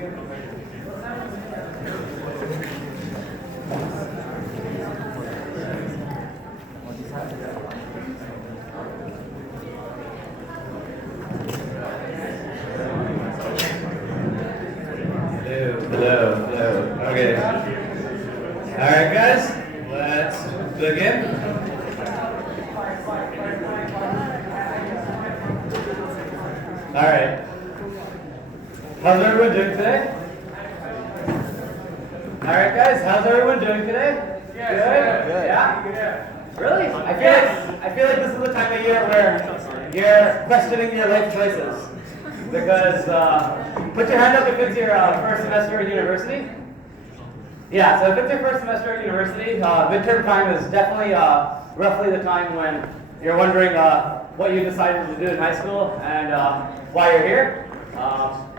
Hello. Okay. All right, guys, let's begin. All right. How's everyone doing today? All right, guys, how's everyone doing today? Good. Yeah. Really? I feel like this is the time of year where you're questioning your life choices. Because put your hand up if it's your first semester in university. Yeah, so if it's your first semester in university, midterm time is definitely roughly the time when you're wondering what you decided to do in high school and why you're here.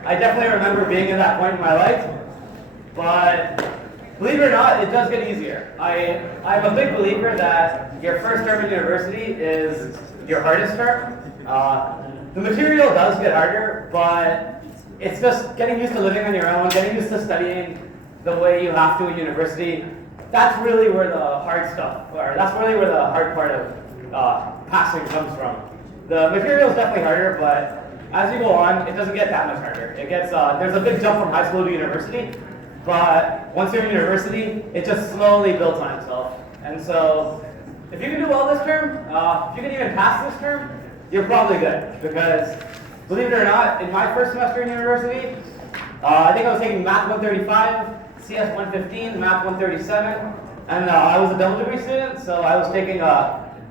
I definitely remember being in that point in my life, but believe it or not, it does get easier. I'm a big believer that your first term in university is your hardest term. The material does get harder, but it's just getting used to living on your own, getting used to studying the way you have to at university. That's really where the hard stuff, or that's really where the hard part of passing comes from. The material is definitely harder, but as you go on, it doesn't get that much harder. It gets there's a big jump from high school to university, but once you're in university, it just slowly builds on itself. And so, if you can do well this term, if you can even pass this term, you're probably good, because believe it or not, in my first semester in university, I think I was taking Math 135, CS 115, Math 137, and I was a double degree student, so I was taking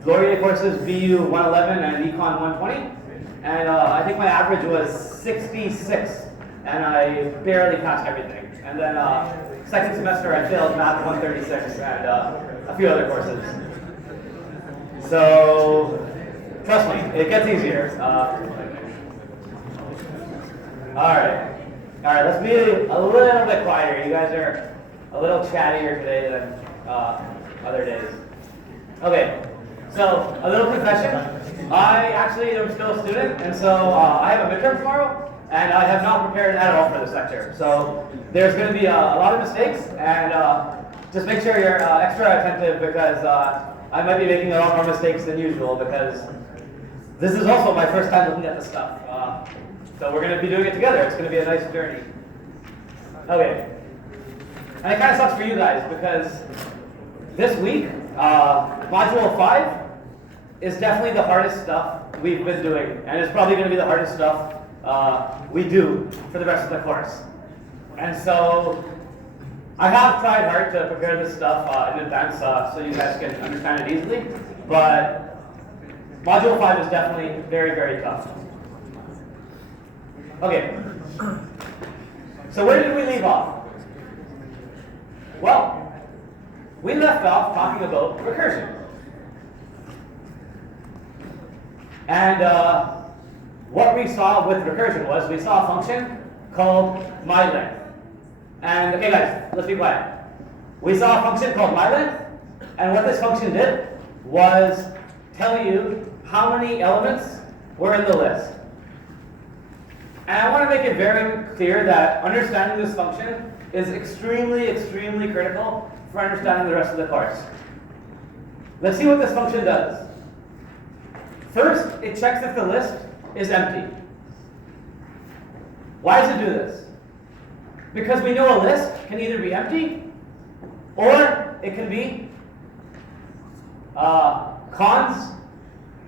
Laurier courses BU 111 and Econ 120, and I think my average was 66, and I barely passed everything. And then second semester I failed Math 136 and a few other courses. So, trust me, it gets easier. Alright, let's be a little bit quieter. You guys are a little chattier today than other days. Okay, so a little confession. I actually am still a student, and so I have a midterm tomorrow, and I have not prepared at all for this lecture. So there's going to be a lot of mistakes, and just make sure you're extra attentive, because I might be making a lot more mistakes than usual, because this is also my first time looking at this stuff. So we're going to be doing it together. It's going to be a nice journey. Okay. And it kind of sucks for you guys, because this week, Module 5 is definitely the hardest stuff we've been doing. And it's probably going to be the hardest stuff we do for the rest of the course. And so I have tried hard to prepare this stuff in advance so you guys can understand it easily. But Module 5 is definitely very, very tough. Okay, so where did we leave off? Well, we left off talking about recursion. And what we saw with recursion was we saw a function called mylength. And okay guys, let's be quiet. We saw a function called mylength, and what this function did was tell you how many elements were in the list. And I want to make it very clear that understanding this function is extremely, extremely critical for understanding the rest of the course. Let's see what this function does. First, it checks if the list is empty. Why does it do this? Because we know a list can either be empty or it can be cons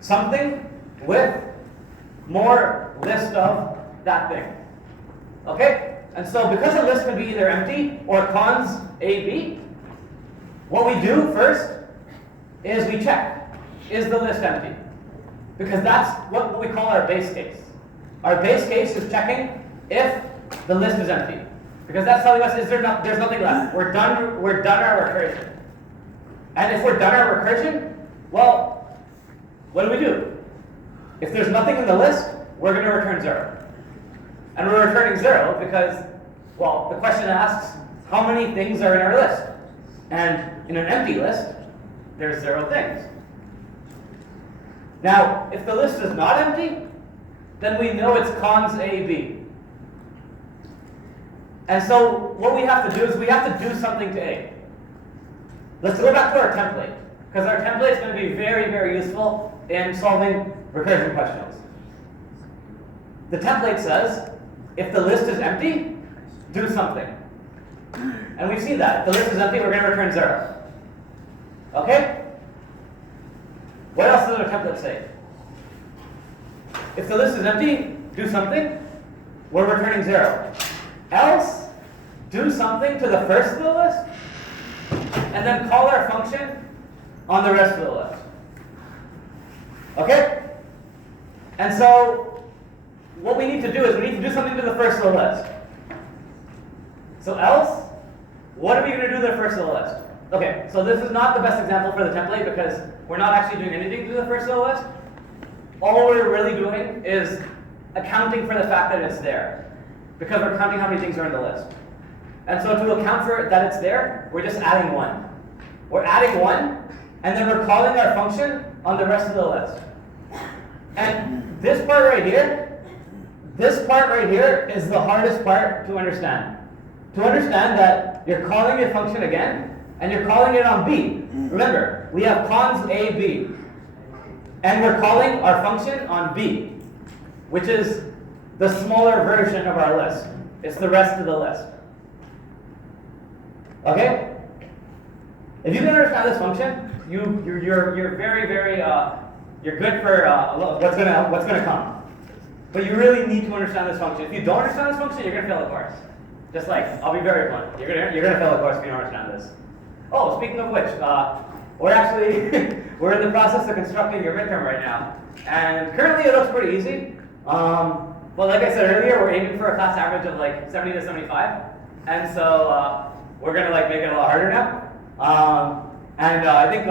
something with more list of that thing. Okay? And so because a list can be either empty or cons A, B, what we do first is we check, is the list empty? Because that's what we call our base case. Our base case is checking if the list is empty. Because that's telling us there's nothing left. We're done our recursion. And if we're done our recursion, well, what do? If there's nothing in the list, we're going to return 0. And we're returning 0 because, well, the question asks how many things are in our list. And in an empty list, there's 0 things. Now, if the list is not empty, then we know it's cons A, B. And so what we have to do is we have to do something to A. Let's go back to our template, because our template is going to be very, very useful in solving recursion questions. The template says, if the list is empty, do something. And we've seen that. If the list is empty, we're going to return 0. Okay? What else does our template say? If the list is empty, do something. We're returning 0. Else, do something to the first of the list, and then call our function on the rest of the list. Okay? And so, what we need to do is we need to do something to the first of the list. So else, what are we going to do to the first of the list? Okay, so this is not the best example for the template because we're not actually doing anything to the first of the list. All we're really doing is accounting for the fact that it's there, because we're counting how many things are in the list. And so to account for that it's there, we're just adding 1. We're adding 1, and then we're calling our function on the rest of the list. And this part right here is the hardest part to understand. To understand that you're calling your function again, and you're calling it on B. Remember, we have cons A, B. And we're calling our function on B, which is the smaller version of our list. It's the rest of the list. Okay? If you can understand this function, you're very, very you're good for what's gonna come. But you really need to understand this function. If you don't understand this function, you're gonna fail the course. Just like, I'll be very blunt. You're gonna fail the course if you don't understand this. Oh, speaking of which, we're actually we're in the process of constructing your midterm right now, and currently it looks pretty easy. But like I said earlier, we're aiming for a class average of like 70 to 75, and so we're gonna like make it a lot harder now. I think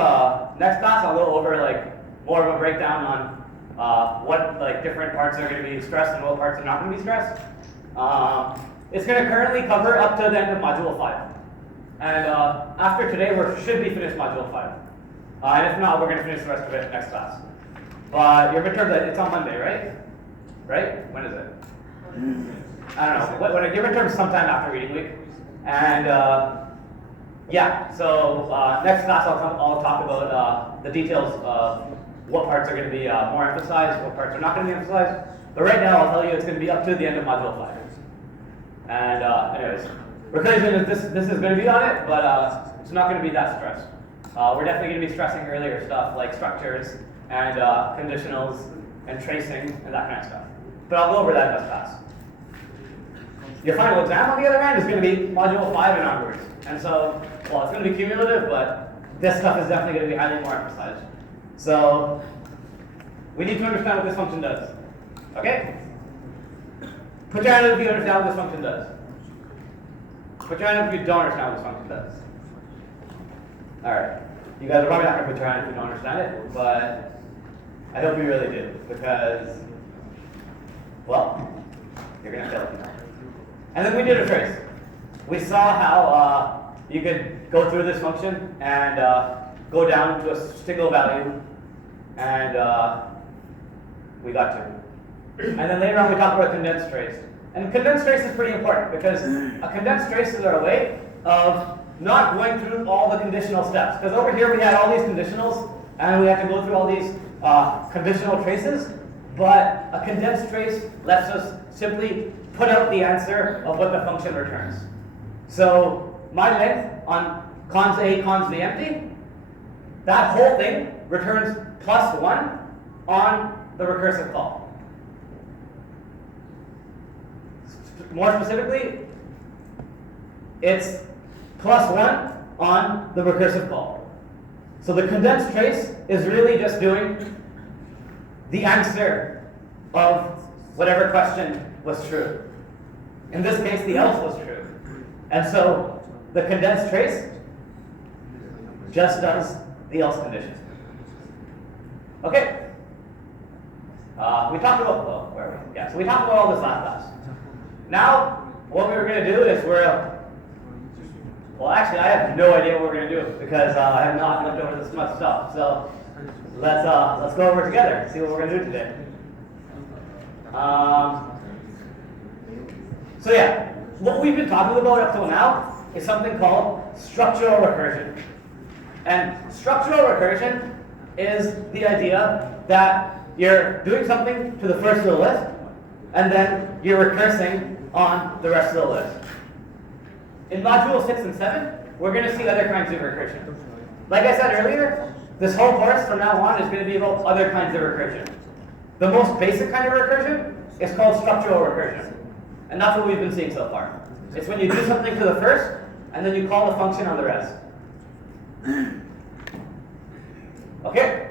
next class I'll go over like more of a breakdown on what like different parts are going to be stressed and what parts are not going to be stressed. It's going to currently cover up to the end of Module 5. And after today, we should be finished Module 5. And if not, we're going to finish the rest of it next class. But your midterm, it's on Monday, right? Right? When is it? I don't know. Your midterm is sometime after reading week. And yeah, so next class I'll talk about the details of what parts are going to be more emphasized, what parts are not going to be emphasized. But right now I'll tell you it's going to be up to the end of Module 5. And anyways, recursion this is going to be on it, but it's not going to be that stressed. We're definitely going to be stressing earlier stuff like structures and conditionals and tracing and that kind of stuff. But I'll go over that in this class. Your final exam, on the other hand, is going to be Module 5 and onwards. And so, well, it's going to be cumulative, but this stuff is definitely going to be highly more emphasized. So, we need to understand what this function does. Okay? Put your hand up if you understand what this function does. Put your hand up if you don't understand what this function does. Alright. You guys are probably not going to put your hand if you don't understand it, but I hope you really do, because, well, you're going to fail it. And then we did a trace. We saw how you could go through this function and go down to a single value, and we got 2. And then later on we talked about condensed trace. And condensed trace is pretty important because a condensed trace is our way of not going through all the conditional steps. Because over here we had all these conditionals, and we had to go through all these conditional traces, but a condensed trace lets us simply put out the answer of what the function returns. So my length on cons A, cons B empty, that whole thing returns +1 on the recursive call. More specifically, it's +1 on the recursive call. So the condensed trace is really just doing the answer of whatever question was true. In this case, the else was true. And so the condensed trace just does the else condition. Okay. We talked about, well, where are we? Yeah, so we talked about all this last class. Now, what we're going to do is well, actually, I have no idea what we're going to do because I have not looked over this much stuff. So let's go over it together and see what we're going to do today. So yeah, what we've been talking about up till now is something called structural recursion. And structural recursion is the idea that you're doing something to the first of the list, and then you're recursing on the rest of the list. In Module 6 and 7, we're going to see other kinds of recursion. Like I said earlier, this whole course from now on is going to be about other kinds of recursion. The most basic kind of recursion is called structural recursion. And that's what we've been seeing so far. It's when you do something to the first, and then you call the function on the rest. Okay?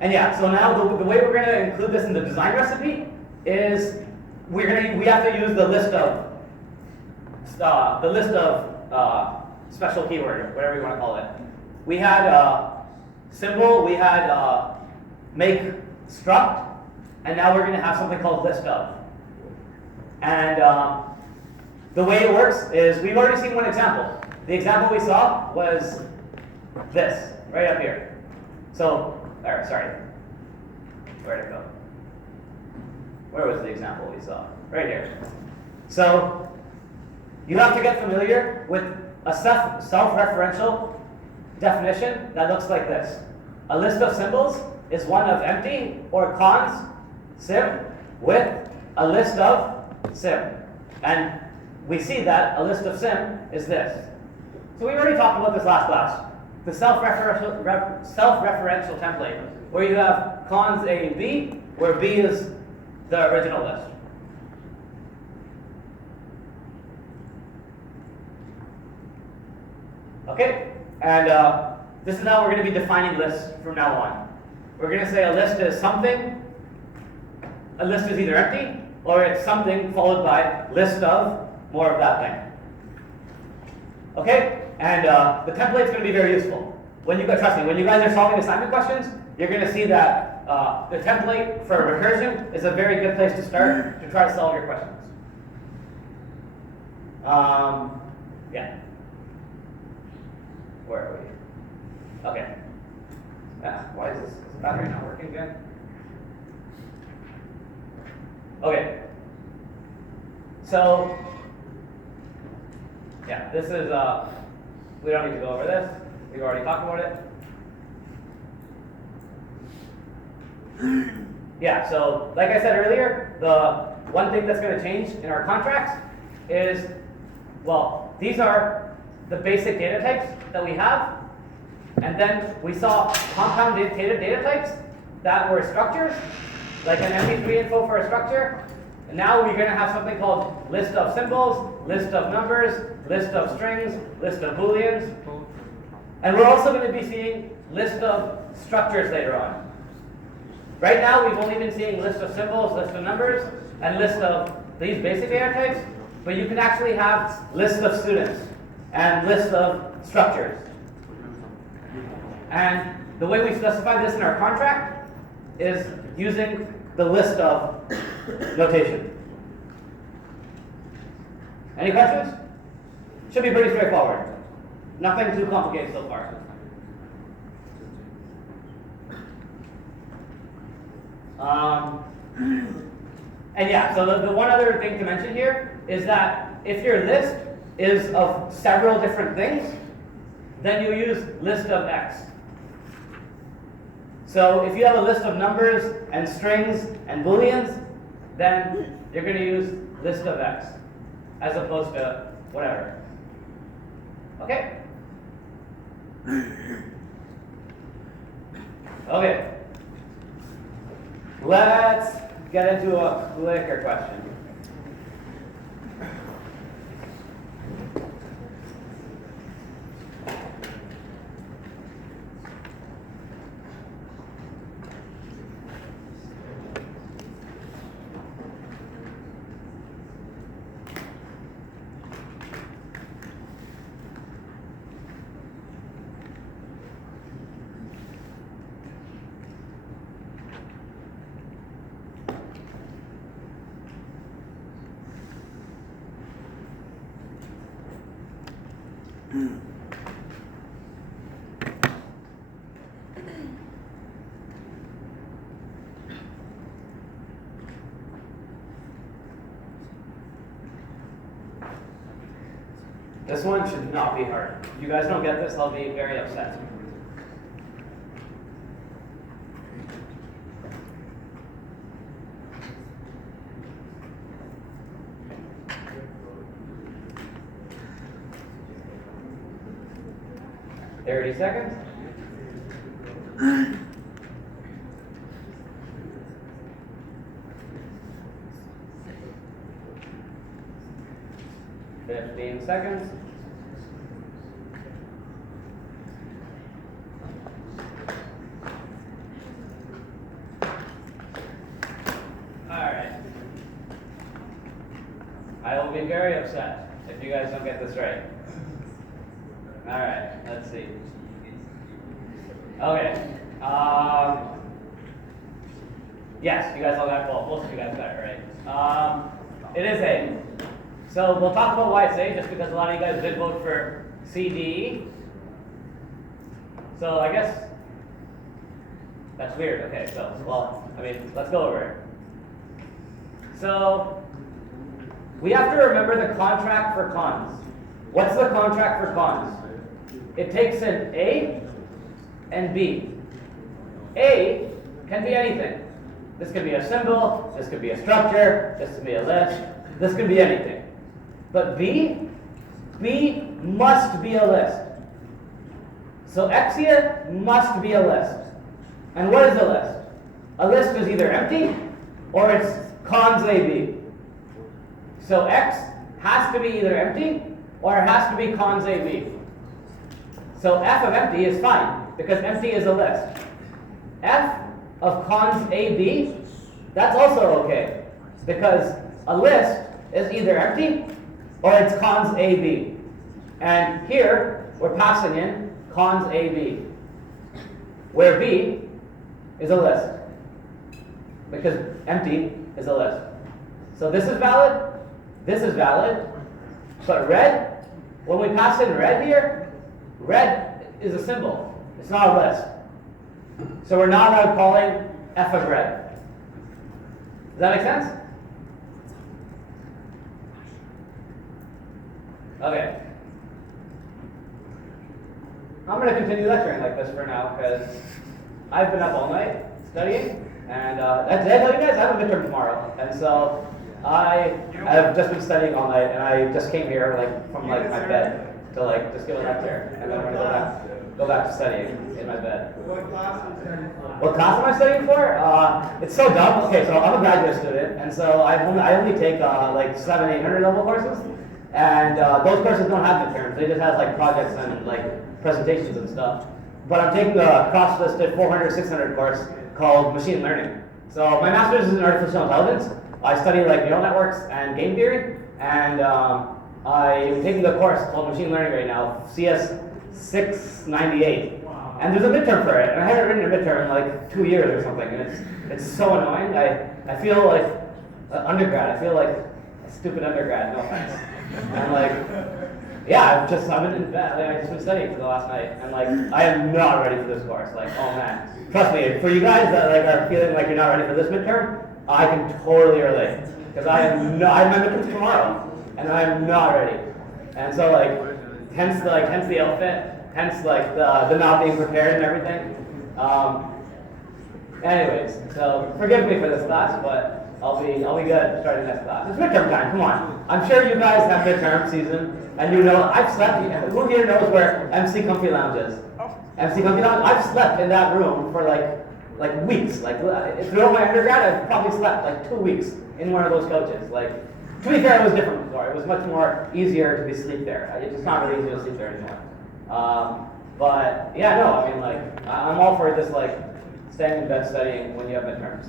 And yeah, so now the way we're going to include this in the design recipe is we have to use the list of special keyword, whatever you want to call it. We had symbol, we had make struct, and now we're going to have something called list of. And the way it works is we've already seen one example. The example we saw was this, right up here. So, sorry, where'd it go? Where was the example we saw? Right here. So, you have to get familiar with a self-referential definition that looks like this. A list of symbols is one of empty or cons sim with a list of sim. And we see that a list of sim is this. So we already talked about this last class. The self-referential template, where you have cons A and B, where B is the original list. Okay, and this is how we're going to be defining lists from now on. We're going to say a list is something, a list is either empty, or it's something followed by list of more of that thing. Okay, and the template's going to be very useful. Trust me, when you guys are solving assignment questions, you're going to see that the template for recursion is a very good place to start to try to solve your questions. Yeah. Where are we? Okay. Why is this battery not working again? Okay. So, yeah, this is, we don't need to go over this. We've already talked about it. Yeah, so like I said earlier, the one thing that's going to change in our contracts is, well, these are the basic data types that we have. And then we saw compound data types that were structures, like an MP3 info for a structure. And now we're going to have something called list of symbols, list of numbers, list of strings, list of booleans. And we're also going to be seeing list of structures later on. Right now we've only been seeing list of symbols, list of numbers, and list of these basic data types, but you can actually have list of students and list of structures. And the way we specify this in our contract is using the list of notation. Any questions? Should be pretty straightforward. Nothing too complicated so far. And yeah, so the one other thing to mention here is that if your list is of several different things, then you use list of X. So if you have a list of numbers and strings and booleans, then you're going to use list of X as opposed to whatever. Okay? Okay. Let's get into a clicker question. This one should not be hard. If you guys don't get this, I'll be very upset. $30. 15 seconds. All right. I will be very upset if you guys don't get this right. All right, let's see. Okay. Yes, you guys all got, well, most of you guys got it right. It is A. So we'll talk about why it's A, just because a lot of you guys did vote for C, D, E. So I guess that's weird. Okay, so, well, I mean, let's go over it. So we have to remember the contract for cons. What's the contract for cons? It takes in A and B. A can be anything. This could be a symbol, this could be a structure, this could be a list, this could be anything. But B must be a list. So X here must be a list. And what is a list? A list is either empty or it's cons AB. So X has to be either empty or it has to be cons AB. So F of empty is fine because empty is a list. F of cons AB, that's also okay because a list is either empty or it's cons AB. And here we're passing in cons AB, where B is a list because empty is a list. So this is valid, but red, when we pass in red here, red is a symbol, it's not a list. So we're not now calling F of red. Does that make sense? Okay. I'm going to continue lecturing like this for now because I've been up all night studying, and did I tell you guys I have a midterm tomorrow, and so I have just been studying all night, and I just came here from my bed to just give a lecture, and then I'm going to go back to studying in my bed. What class are you studying for? What class am I studying for? It's so dumb. Okay, so I'm a graduate student, and so I only take 700-800 level courses, and those courses don't have midterms. They just have projects and presentations and stuff. But I'm taking a cross-listed 400-600 course called machine learning. So my master's is in artificial intelligence. I study neural networks and game theory, and I'm taking a course called machine learning right now, CS 698. And there's a midterm for it, and I haven't written a midterm in 2 years or something, and it's so annoying. I feel like an undergrad. I feel like a stupid undergrad. No offense. And yeah, I've been in bed. I've just been studying for the last night, and I am not ready for this course. Oh man, trust me. For you guys that are feeling like you're not ready for this midterm, I can totally relate because I have my midterm tomorrow, and I am not ready. And so hence the outfit. Hence, the not being prepared and everything. Anyways, so forgive me for this class, but I'll be good starting next class. It's midterm time. Come on. I'm sure you guys have midterm season, and I've slept. Who here knows where MC Comfy Lounge is? MC Comfy Lounge. I've slept in that room for weeks. Throughout my undergrad, I've probably slept 2 weeks in one of those coaches. To be fair, it was different before. It was much more easier to be sleep there. It's just not really easy to sleep there anymore. But yeah, no, I'm all for this staying in bed studying when you have midterms.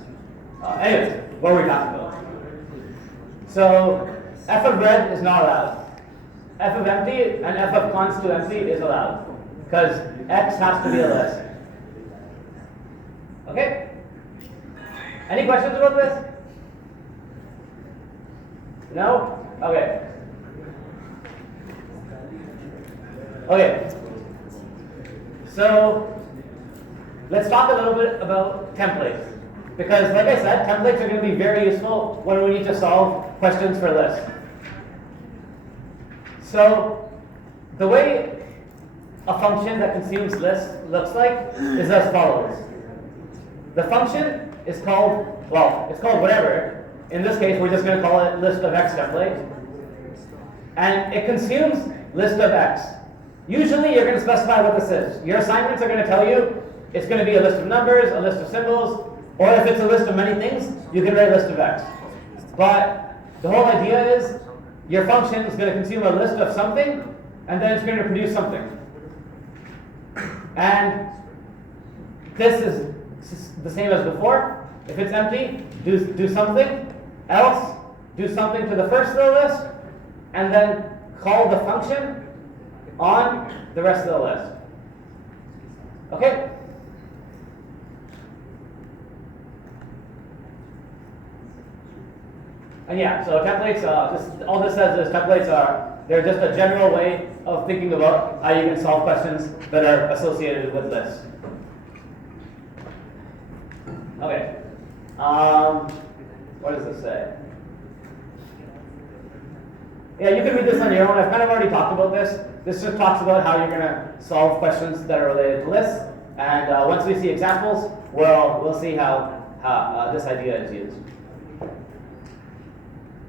Anyways, what were we talking about? So F of red is not allowed. F of empty and F of cons to empty is allowed because X has to be a list. Okay? Any questions about this? No? Okay. Okay, so let's talk a little bit about templates. Because like I said, templates are going to be very useful when we need to solve questions for lists. So the way a function that consumes list looks like is as follows. The function is called, well, it's called whatever. In this case, we're just going to call it list of x template. And it consumes list of x. Usually, you're going to specify what this is. Your assignments are going to tell you it's going to be a list of numbers, a list of symbols, or if it's a list of many things, you can write a list of x. But the whole idea is your function is going to consume a list of something, and then it's going to produce something. And this is the same as before. If it's empty, do something else, do something to the first of the list, and then call the function on the rest of the list. Okay? And yeah, so templates, all this says is templates they're just a general way of thinking about how you can solve questions that are associated with lists. Okay. What does this say? Yeah, you can read this on your own. I've kind of already talked about this. This just talks about how you're going to solve questions that are related to lists. And once we see examples, we'll see how this idea is used.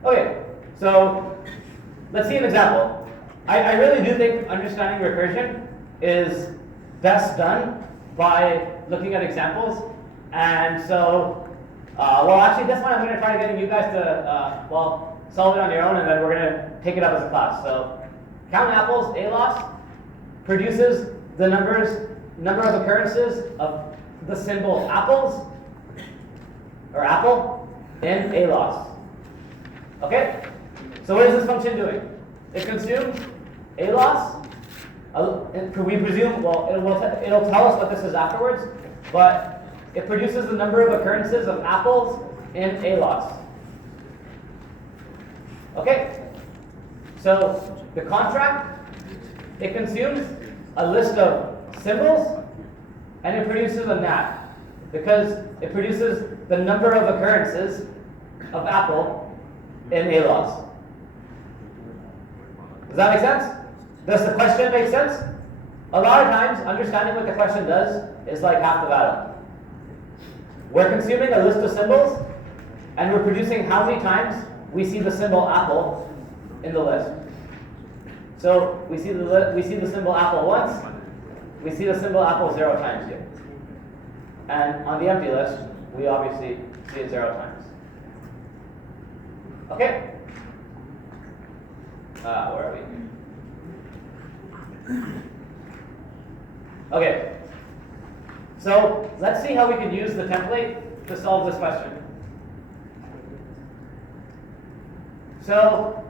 Okay, so let's see an example. I really do think understanding recursion is best done by looking at examples. And so, well, actually, this one I'm going to try to get you guys to, solve it on your own, and then we're going to take it up as a class. So, count apples, ALOS, produces the number of occurrences of the symbol apples, or apple, in ALOS. Okay? So what is this function doing? It consumes ALOS. We presume, well, it'll tell us what this is afterwards, but it produces the number of occurrences of apples in ALOS. Okay? So the contract, it consumes a list of symbols, and it produces a nat, because it produces the number of occurrences of apple in ALOS. Does that make sense? Does the question make sense? A lot of times, understanding what the question does is like half the battle. We're consuming a list of symbols, and we're producing how many times we see the symbol apple in the list. So we see the symbol apple once, we see the symbol apple 0 times here. And on the empty list, we obviously see it 0 times. Okay? Where are we? Okay. So let's see how we can use the template to solve this question. So,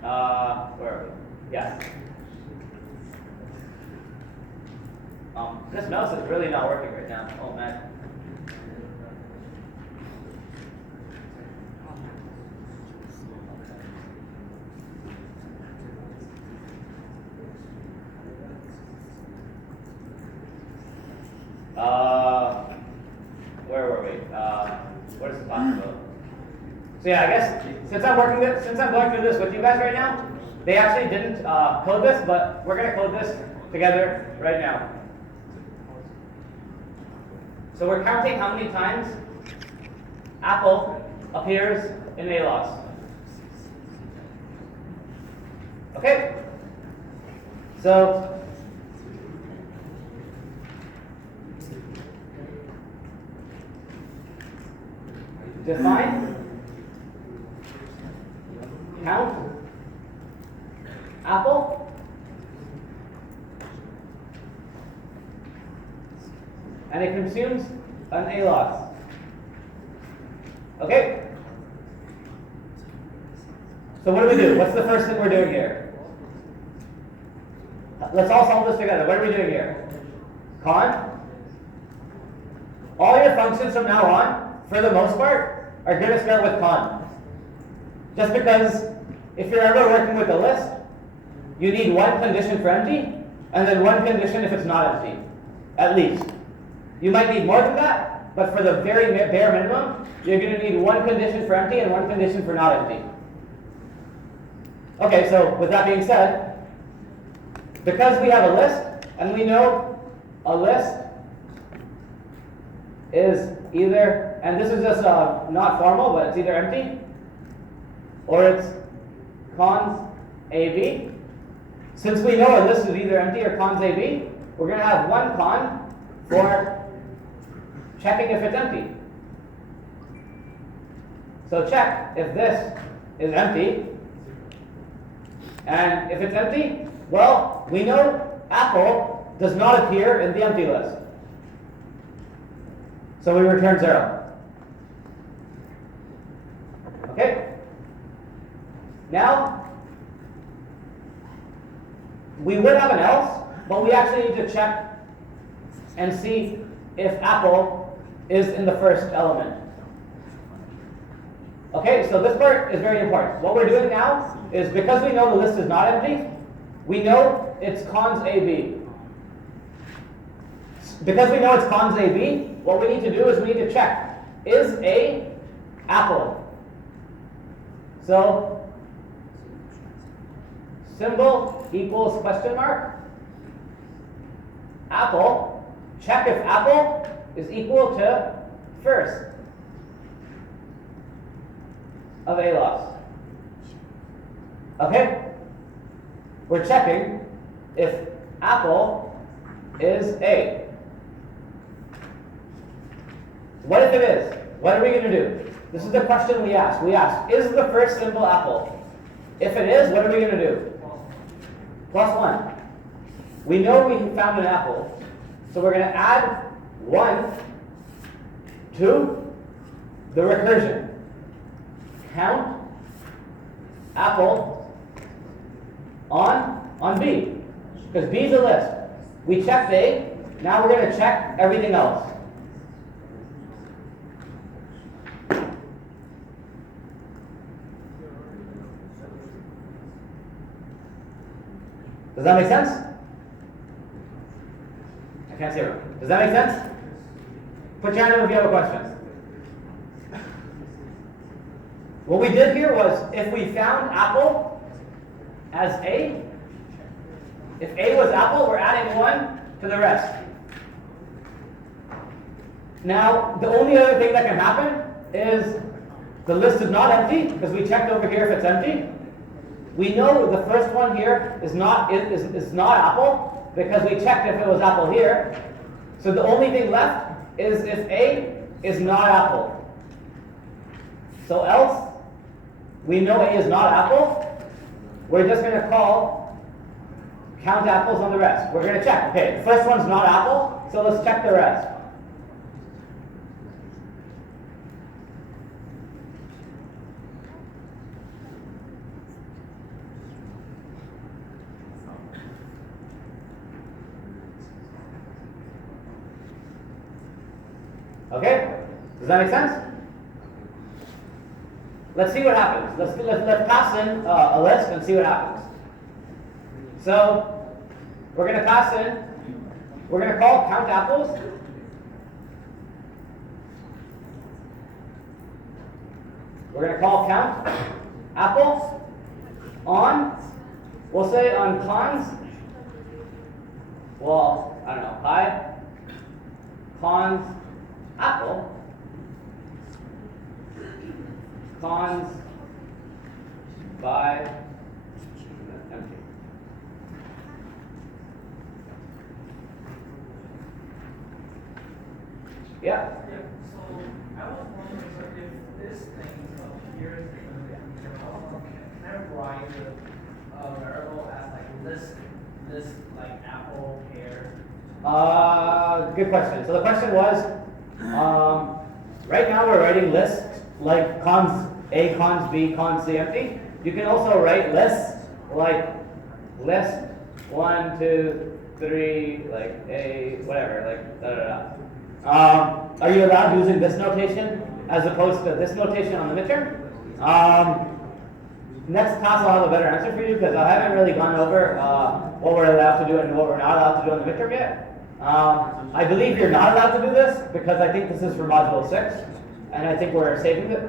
where are we? Yeah. This mouse is really not working right now. Oh man. Where were we? What is it talking about? So yeah, I guess since I'm going through this with you guys right now, they actually didn't code this, but we're going to code this together right now. So we're counting how many times apple appears in ALOS. Okay? So define count apple and it consumes an ALOS. Okay? So what do we do? What's the first thing we're doing here? Let's all solve this together. What are we doing here? Con. All your functions from now on, for the most part, are going to start with con. Just because if you're ever working with a list, you need one condition for empty, and then one condition if it's not empty, at least. You might need more than that, but for the very bare minimum, you're going to need one condition for empty and one condition for not empty. Okay, so with that being said, because we have a list, and we know a list is either, and this is just not formal, but it's either empty, or it's cons AB. Since we know a list is either empty or cons AB, we're going to have one con for checking if it's empty. So check if this is empty. And if it's empty, well, we know Apple does not appear in the empty list. So we return 0. Okay? Now, we would have an else, but we actually need to check and see if Apple is in the first element. Okay, so this part is very important. What we're doing now is, because we know the list is not empty, we know it's cons AB. Because we know it's cons AB, what we need to do is we need to check, is A Apple? So, symbol equals question mark, Apple, check if Apple is equal to first of A loss. Okay? We're checking if Apple is A. What if it is? What are we going to do? This is the question we ask. We ask, is the first symbol Apple? If it is, what are we going to do? Plus 1. We know we found an apple, so we're going to add 1 to the recursion. Count Apple on B, because B is a list. We checked A, now we're going to check everything else. Does that make sense? I can't see it. Does that make sense? Put your hand up if you have a question. What we did here was, if we found Apple as A, if A was Apple, we're adding 1 to the rest. Now, the only other thing that can happen is the list is not empty, because we checked over here if it's empty. We know the first one here is not Apple, because we checked if it was Apple here. So the only thing left is if A is not Apple. So else, we know A is not Apple. We're just going to count apples on the rest. We're going to check. Okay, the first one's not Apple, so let's check the rest. Okay? Does that make sense? Let's see what happens. Let's pass in a list and see what happens. So, we're going to pass in, we're going to call count apples. We're going to call count apples on, we'll say on cons, well, I don't know, pi, cons apple, cons by empty. Yeah? So I was wondering if this thing up here is can I write a variable as like list like apple pear? Good question. So the question was, right now we're writing lists like cons A, cons B, cons C empty. You can also write lists like list 1, 2, 3, like A, whatever, like da da da. Are you allowed using this notation as opposed to this notation on the midterm? Next class I'll have a better answer for you, because I haven't really gone over what we're allowed to do and what we're not allowed to do on the midterm yet. I believe you're not allowed to do this, because I think this is for Module 6, and I think we're saving it.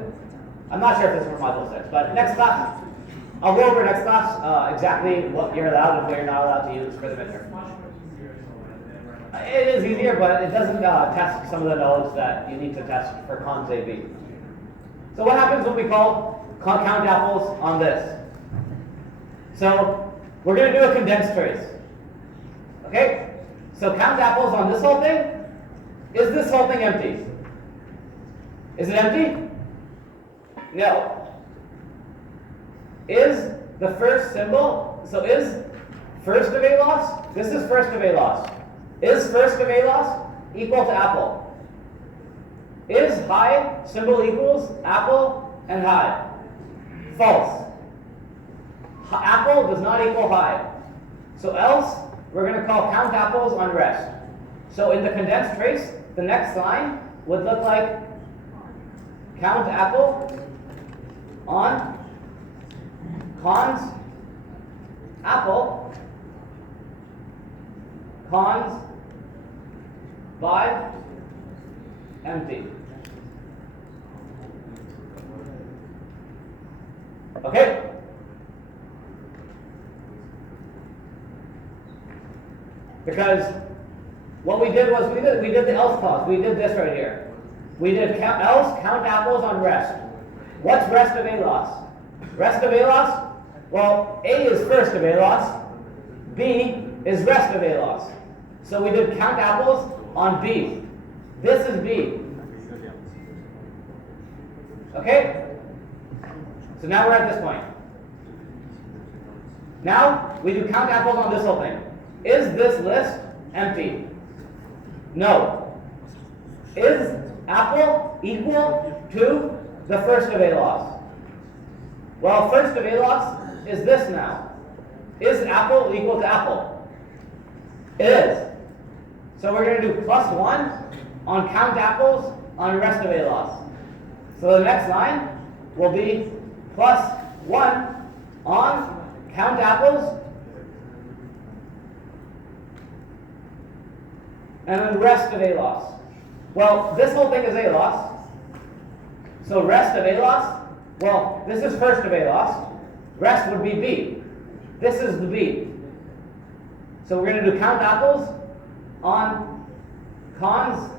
I'm not sure if this is for Module 6, but next class I'll go over next class exactly what you're allowed and what you're not allowed to use for the midterm. Much more easier, so than It is easier, but it doesn't test some of the knowledge that you need to test for cons AB. So what happens when we call count apples on this? So we're going to do a condensed trace. Okay? So count apples on this whole thing. Is this whole thing empty? Is it empty? No. Is the first symbol, so is first of a loss? This is first of a loss. Is first of a loss equal to apple? Is high symbol equals apple and high? False. Apple does not equal high. So else, we're going to call count apples on rest. So in the condensed trace, the next line would look like count apple on cons apple cons by empty. Okay? Because what we did was we did the else clause. We did this right here. We did count apples on rest. What's rest of a loss? Rest of a loss? Well, A is first of a loss. B is rest of a loss. So we did count apples on B. This is B. Okay? So now we're at this point. Now we do count apples on this whole thing. Is this list empty? No. Is apple equal to the first of a loss? Well, first of a loss is this now. Is apple equal to apple? It is. So we're going to do +1 on count apples on rest of a loss. So the next line will be +1 on count apples and then rest of a loss. Well, this whole thing is a loss. So rest of a loss, well, this is first of a loss. Rest would be B. This is the B. So we're going to do count apples on cons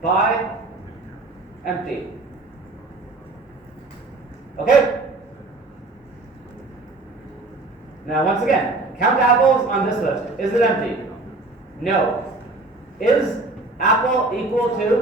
by empty. Okay? Now once again, count apples on this list. Is it empty? No. Is apple equal to